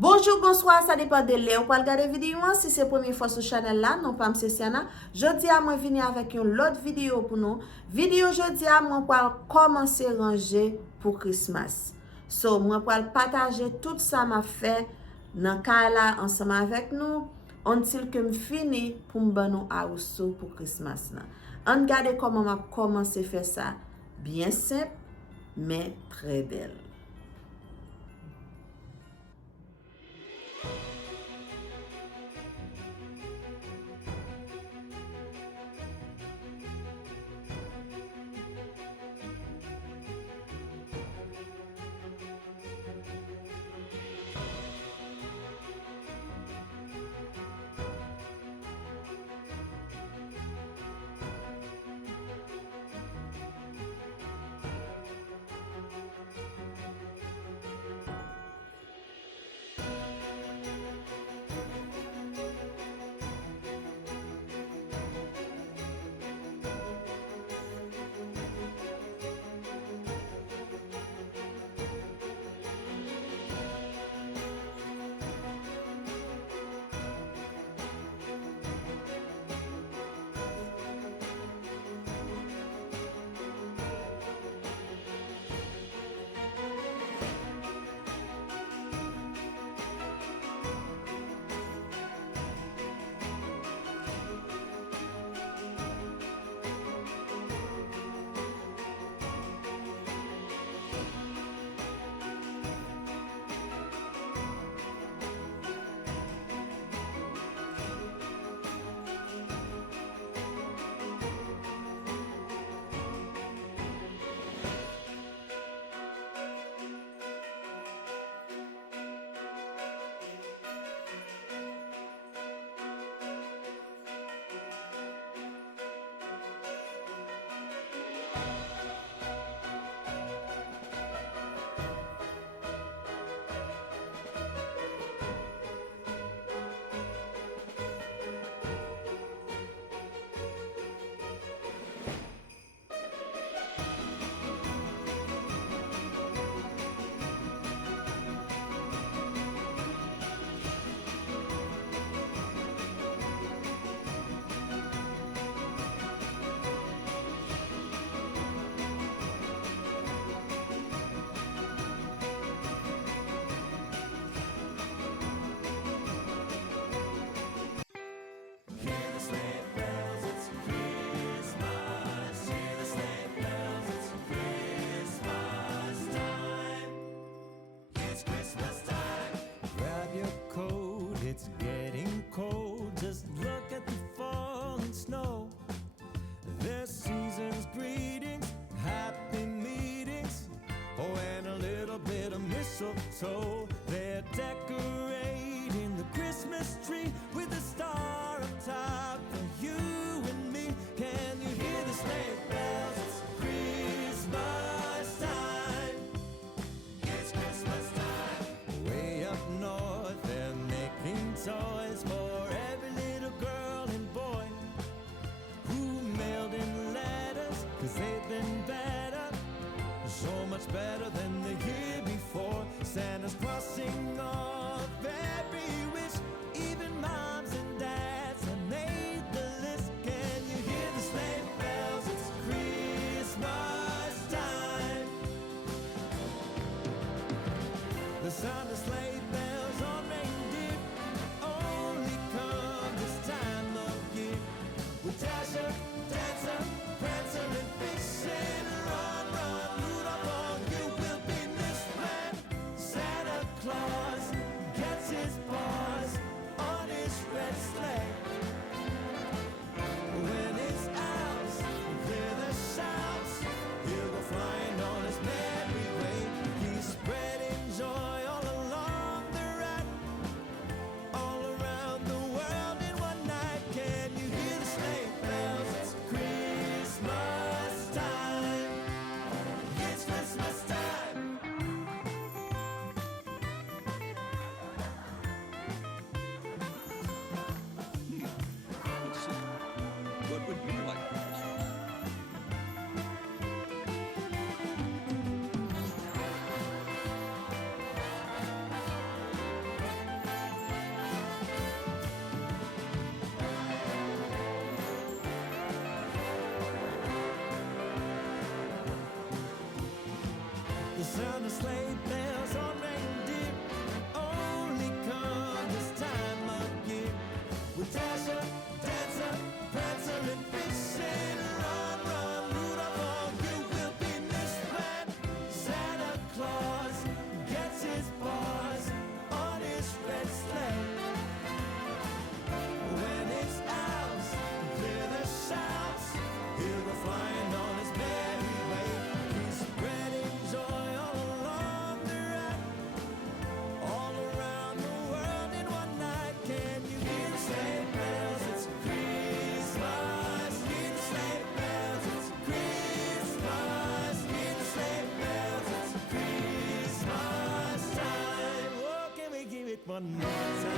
Bonjour, bonsoir, ça dépend de l'heure. Ou pas regarder vidéo, si c'est la première fois sur le channel là, non pas M. Siana. Jeudi à moi venir avec une autre vidéo pour nous. Vidéo jeudi à moi pour commencer à ranger pour Christmas. So, moi pour partager tout ça m'a fait dans le cas là ensemble avec nous. Until que me fini pour me donner house pour Christmas là. On regarde comment m'a commencé à faire ça. Bien simple, mais très belle. So they're decorating the Christmas tree with a star up top for you and me. Can you hear the sleigh bells? It's Christmas time. It's Christmas time. Way up north they're making toys for every little girl and boy who mailed in letters, 'cause they've been better, so much better than the year before. Santa's crossing off every wish, even moms and dads have made the list. Can you hear the sleigh bells? It's Christmas time. The sound of sleigh bells on reindeer only come this time of year. With Dasher, Dancer, Prancer, and Vixen, run, run, Rudolph, all you will be missed when Santa Claus gets his paws on his red sleigh. When his elves hear the shouts, he'll go flying on his merry way. He's spreading joy all along the ride, all around the world in one night. Can you hear the sleigh bells? It's Christmas time. It's Christmas time. Let's see. What would you like for Christmas? it one more time.